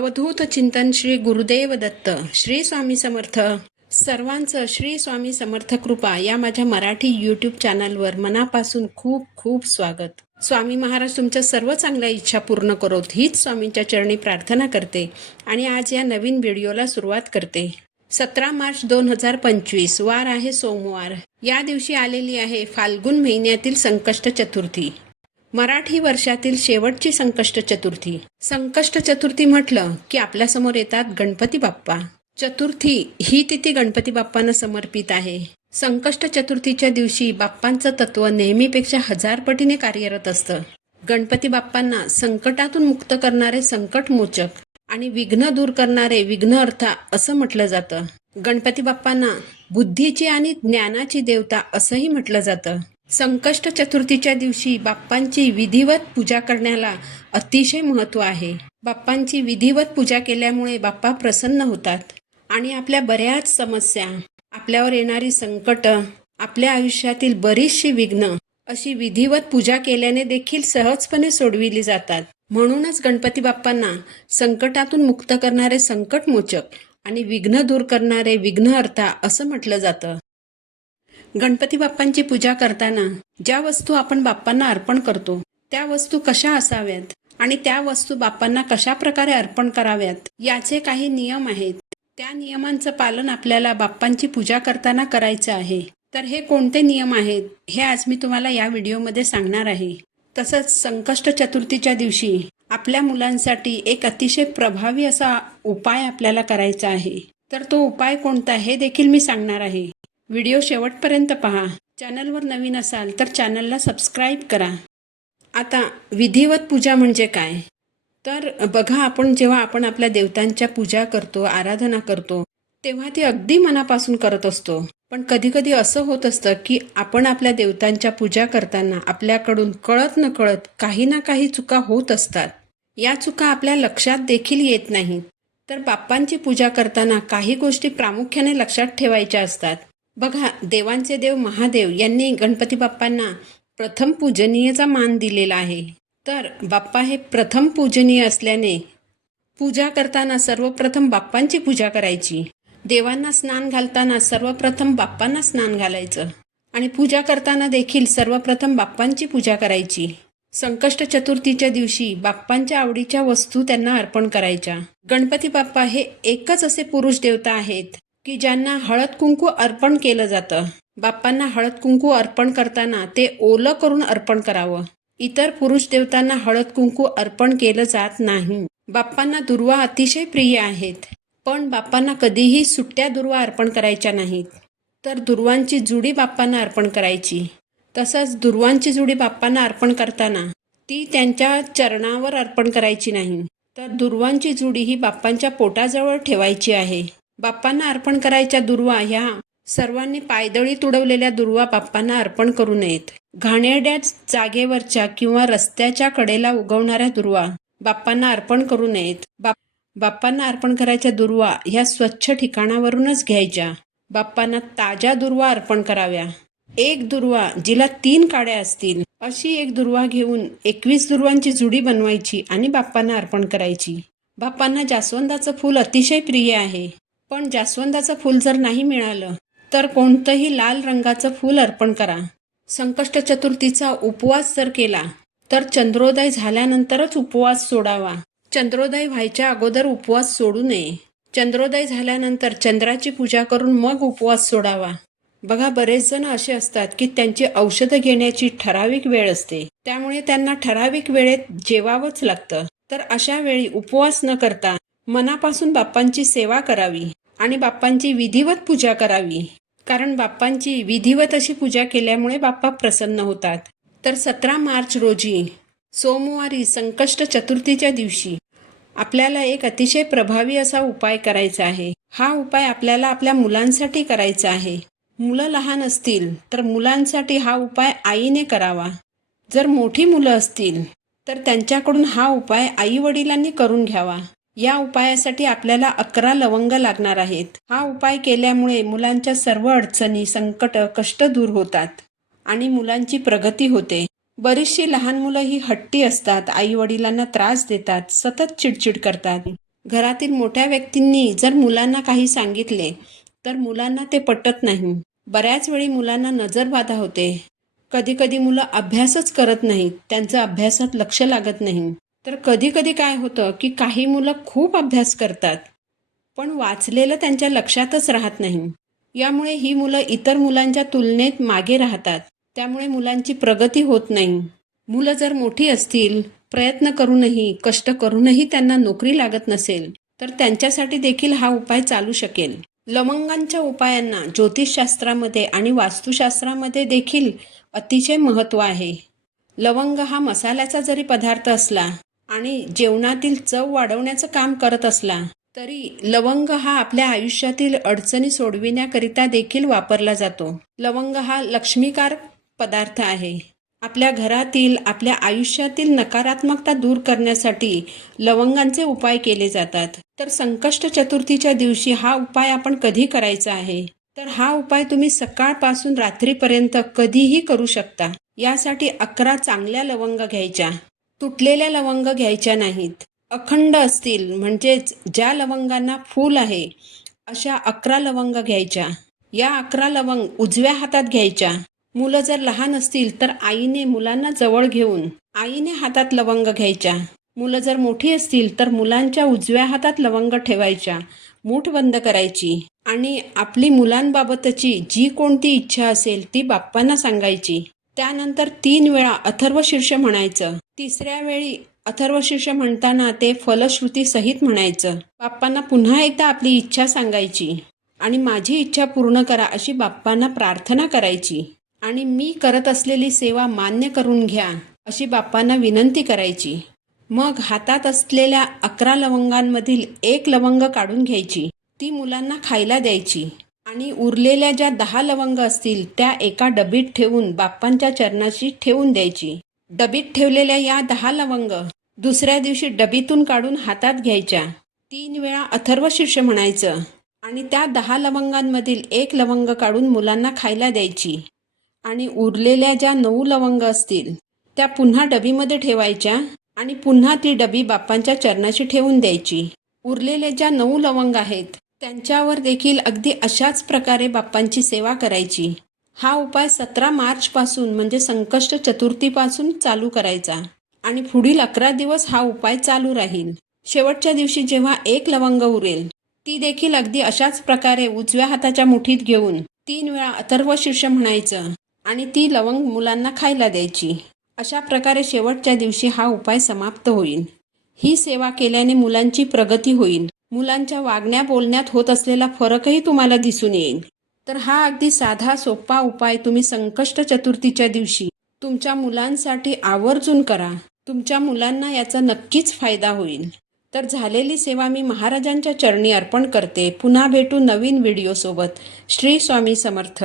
अवधूत चिंतन श्री गुरुदेव दत्त श्री स्वामी समर्थ. सर्वांचं श्री स्वामी समर्थ कृपा या माझ्या मराठी यूट्यूब चॅनलवर मनापासून खूप खूप स्वागत. स्वामी महाराज तुमच्या सर्व चांगल्या इच्छा पूर्ण करोत हीच स्वामींच्या चरणी प्रार्थना करते आणि आज या नवीन व्हिडिओला सुरुवात करते. 17 मार्च 2025 वार आहे सोमवार. या दिवशी आलेली आहे फाल्गुन महिन्यातील संकष्ट चतुर्थी, मराठी वर्षातील शेवटची संकष्ट चतुर्थी. संकष्ट चतुर्थी म्हटलं की आपल्यासमोर येतात गणपती बाप्पा. चतुर्थी ही तिथी गणपती बाप्पांना समर्पित आहे. संकष्ट चतुर्थीच्या दिवशी बाप्पांचं तत्व नेहमीपेक्षा 1000 पटीने कार्यरत असतं. गणपती बाप्पांना संकटातून मुक्त करणारे संकटमोचक आणि विघ्न दूर करणारे विघ्नहर्ता असं म्हटलं जातं. गणपती बाप्पांना बुद्धीची आणि ज्ञानाची देवता असंही म्हटलं जातं. संकष्ट चतुर्थीच्या दिवशी बाप्पांची विधिवत पूजा करण्याला अतिशय महत्त्व आहे. बाप्पांची विधिवत पूजा केल्यामुळे बाप्पा प्रसन्न होतात आणि आपल्या बऱ्याच समस्या, आपल्यावर येणारी संकट, आपल्या आयुष्यातील बरीचशी विघ्न अशी विधिवत पूजा केल्याने देखील सहजपणे सोडविली जातात. म्हणूनच गणपती बाप्पांना संकटातून मुक्त करणारे संकटमोचक आणि विघ्न दूर करणारे विघ्नहर्ता असं म्हटलं जातं. गणपती बाप्पांची पूजा करताना ज्या वस्तू आपण बाप्पांना अर्पण करतो त्या वस्तू कशा असाव्यात आणि त्या वस्तू बाप्पांना कशा प्रकारे अर्पण कराव्यात याचे काही नियम आहेत. त्या नियमांचं पालन आपल्याला बाप्पांची पूजा करताना करायचं आहे. तर हे कोणते नियम आहेत हे आज मी तुम्हाला या व्हिडिओमध्ये सांगणार आहे. तसंच संकष्ट चतुर्थीच्या दिवशी आपल्या मुलांसाठी एक अतिशय प्रभावी असा उपाय आपल्याला करायचा आहे. तर तो उपाय कोणता हे देखील मी सांगणार आहे. व्हिडिओ शेवटपर्यंत पहा. चॅनलवर नवीन असाल तर चॅनलला सबस्क्राईब करा. आता विधिवत पूजा म्हणजे काय? तर बघा, जेव्हा आपण आपल्या देवतांच्या पूजा करतो, आराधना करतो, तेव्हा ती अगदी मनापासून करत असतो. पण कधीकधी असं होत असतं की आपण आपल्या देवतांच्या पूजा करताना आपल्याकडून कळत न कळत काही ना काही चुका होत असतात. या चुका आपल्या लक्षात देखील येत नाहीत. तर बाप्पांची पूजा करताना काही गोष्टी प्रामुख्याने लक्षात ठेवायच्या असतात. बघा, देवांचे देव महादेव यांनी गणपती बाप्पांना प्रथम पूजनीयचा मान दिलेला आहे. तर बाप्पा हे प्रथम पूजनीय असल्याने पूजा करताना सर्वप्रथम बाप्पांची पूजा करायची. देवांना स्नान घालताना सर्वप्रथम बाप्पांना स्नान घालायचं आणि पूजा करताना देखील सर्वप्रथम बाप्पांची पूजा करायची. संकष्ट चतुर्थीच्या दिवशी बाप्पांच्या आवडीच्या वस्तू त्यांना अर्पण करायच्या. गणपती बाप्पा हे एकच असे पुरुष देवता आहेत की ज्यांना हळद कुंकू अर्पण केलं जातं. बाप्पांना हळद कुंकू अर्पण करताना ते ओलं करून अर्पण करावं. इतर पुरुष देवतांना हळद कुंकू अर्पण केलं जात नाही. बाप्पांना दुर्वा अतिशय प्रिय आहेत, पण बाप्पांना कधीही सुट्ट्या दुर्वा अर्पण करायच्या नाहीत. तर दुर्वांची जुडी बाप्पांना अर्पण करायची. तसंच दुर्वांची जुडी बाप्पांना अर्पण करताना ती त्यांच्या चरणावर अर्पण करायची नाही. तर दुर्वांची जुडी ही बाप्पांच्या पोटाजवळ ठेवायची आहे. बाप्पांना अर्पण करायच्या दुर्वा ह्या सर्वांनी पायदळी तुडवलेल्या दुर्वा बाप्पांना अर्पण करू नयेत. घाणेरड्या जागेवरच्या किंवा रस्त्याच्या कडेला उगवणाऱ्या दुर्वा बाप्पांना अर्पण करू नयेत. बाप्पांना अर्पण करायच्या दुर्वा ह्या स्वच्छ ठिकाणावरूनच घ्यायच्या. बाप्पांना ताज्या दुर्वा अर्पण कराव्या. एक दुर्वा जिला 3 काड्या असतील अशी एक दुर्वा घेऊन 21 दुर्वांची जुडी बनवायची आणि बाप्पांना अर्पण करायची. बाप्पांना जास्वंदाचं फूल अतिशय प्रिय आहे, पण जास्वंदाचं फूल जर नाही मिळालं तर कोणतंही लाल रंगाचं फूल अर्पण करा. संकष्ट चतुर्थीचा उपवास जर केला तर चंद्रोदय झाल्यानंतरच उपवास सोडावा. चंद्रोदय व्हायच्या अगोदर उपवास सोडू नये. चंद्रोदय झाल्यानंतर चंद्राची पूजा करून मग उपवास सोडावा. बघा, बरेच जण असे असतात की त्यांची औषधं घेण्याची ठराविक वेळ असते, त्यामुळे त्यांना ठराविक वेळेत जेवावंच लागतं. तर अशा वेळी उपवास न करता मनापासून बाप्पांची सेवा करावी आणि बाप्पांची विधिवत पूजा करावी. कारण बाप्पांची विधिवत अशी पूजा केल्यामुळे बाप्पा प्रसन्न होतात. तर 17 मार्च रोजी सोमवारी संकष्ट चतुर्थीच्या दिवशी आपल्याला एक अतिशय प्रभावी असा उपाय करायचा आहे. हा उपाय आपल्याला आपल्या मुलांसाठी करायचा आहे. मुलं लहान असतील तर मुलांसाठी हा उपाय आईने करावा. जर मोठी मुलं असतील तर त्यांच्याकडून हा उपाय आई वडिलांनी करून घ्यावा. या उपायासाठी आपल्याला 11 लवंग लागणार आहेत. हा उपाय केल्यामुळे मुलांच्या सर्व अडचणी, संकट, कष्ट दूर होतात आणि मुलांची प्रगती होते. बरीचशी लहान मुलं ही हट्टी असतात, आई वडिलांना त्रास देतात, सतत चिडचिड करतात. घरातील मोठ्या व्यक्तींनी जर मुलांना काही सांगितले तर मुलांना ते पटत नाही. बऱ्याच वेळी मुलांना नजरबाधा होते. कधी मुलं अभ्यासच करत नाहीत, त्यांचं अभ्यासात लक्ष लागत नाही. तर कधी काय होतं की काही मुलं खूप अभ्यास करतात पण वाचलेलं त्यांच्या लक्षातच राहत नाही. यामुळे ही मुलं इतर मुलांच्या तुलनेत मागे राहतात. त्यामुळे मुलांची प्रगती होत नाही. मुलं जर मोठी असतील, प्रयत्न करूनही कष्ट करूनही त्यांना नोकरी लागत नसेल तर त्यांच्यासाठी देखील हा उपाय चालू शकेल. लवंगांच्या उपायांना ज्योतिषशास्त्रामध्ये आणि वास्तुशास्त्रामध्ये देखील अतिशय महत्त्व आहे. लवंग हा मसाल्याचा जरी पदार्थ असला आणि जेवणातील चव वाढवण्याचं काम करत असला तरी लवंग हा आपल्या आयुष्यातील अडचणी सोडविण्याकरिता देखील वापरला जातो. लवंग हा लक्ष्मीकारक पदार्थ आहे. आपल्या घरातील, आपल्या आयुष्यातील नकारात्मकता दूर करण्यासाठी लवंगांचे उपाय केले जातात. तर संकष्ट चतुर्थीच्या दिवशी हा उपाय आपण कधी करायचा आहे? तर हा उपाय तुम्ही सकाळपासून रात्रीपर्यंत कधीही करू शकता. यासाठी 11 चांगल्या लवंग घ्यायच्या. तुटलेल्या लवंग घ्यायच्या नाहीत. अखंड असतील म्हणजेच ज्या लवंगांना फूल आहे अशा 11 लवंग घ्यायच्या. या 11 लवंग उजव्या हातात घ्यायच्या. मुलं जर लहान असतील तर आईने मुलांना जवळ घेऊन आईने हातात लवंग घ्यायच्या. मुलं जर मोठी असतील तर मुलांच्या उजव्या हातात लवंग ठेवायच्या. मूठ बंद करायची आणि आपली मुलांबाबतची जी कोणती इच्छा असेल ती बाप्पांना सांगायची. त्यानंतर 3 वेळा अथर्वशीर्ष म्हणायचं. तिसऱ्या वेळी अथर्वशीर्ष म्हणताना ते फलश्रुती सहित म्हणायचं. बाप्पांना पुन्हा एकदा आपली इच्छा सांगायची आणि माझी इच्छा पूर्ण करा अशी बाप्पांना प्रार्थना करायची आणि मी करत असलेली सेवा मान्य करून घ्या अशी बाप्पांना विनंती करायची. मग हातात असलेल्या 11 लवंगांमधील 1 लवंग काढून घ्यायची. ती मुलांना खायला द्यायची आणि उरलेल्या ज्या 10 लवंग असतील त्या एका डबीत ठेवून बाप्पांच्या चरणाशी ठेवून द्यायची. डबीत ठेवलेल्या या 10 लवंग दुसऱ्या दिवशी डबीतून काढून हातात घ्यायच्या. 3 वेळा अथर्वशीर्ष म्हणायचं आणि त्या 10 लवंगांमधील 1 लवंग काढून मुलांना खायला द्यायची आणि उरलेल्या ज्या 9 लवंग असतील त्या पुन्हा डबीमध्ये ठेवायच्या आणि पुन्हा ती डबी बाप्पांच्या चरणाशी ठेवून द्यायची. उरलेले ज्या 9 लवंग आहेत त्यांच्यावर देखील अगदी अशाच प्रकारे बाप्पांची सेवा करायची. हा उपाय 17 मार्चपासून म्हणजे संकष्ट चतुर्थीपासून चालू करायचा आणि पुढील 11 दिवस हा उपाय चालू राहील. शेवटच्या दिवशी जेव्हा 1 लवंग उरेल ती देखील अगदी अशाच प्रकारे उजव्या हाताच्या मुठीत घेऊन 3 वेळा अथर्वशीर्ष म्हणायचं आणि ती लवंग मुलांना खायला द्यायची. अशा प्रकारे शेवटच्या दिवशी हा उपाय समाप्त होईल. ही सेवा केल्याने मुलांची प्रगती होईल. मुलांच्या वागण्या बोलण्यात होत असलेला फरकही तुम्हाला दिसून येईल. तर हा अगदी साधा सोपा उपाय तुम्ही संकष्ट चतुर्थीच्या दिवशी तुमच्या मुलांसाठी आवर्जून करा. तुमच्या मुलांना याचा नक्कीच फायदा होईल. तर झालेली सेवा मी महाराजांच्या चरणी अर्पण करते. पुन्हा भेटू नवीन व्हिडिओसोबत. श्री स्वामी समर्थ.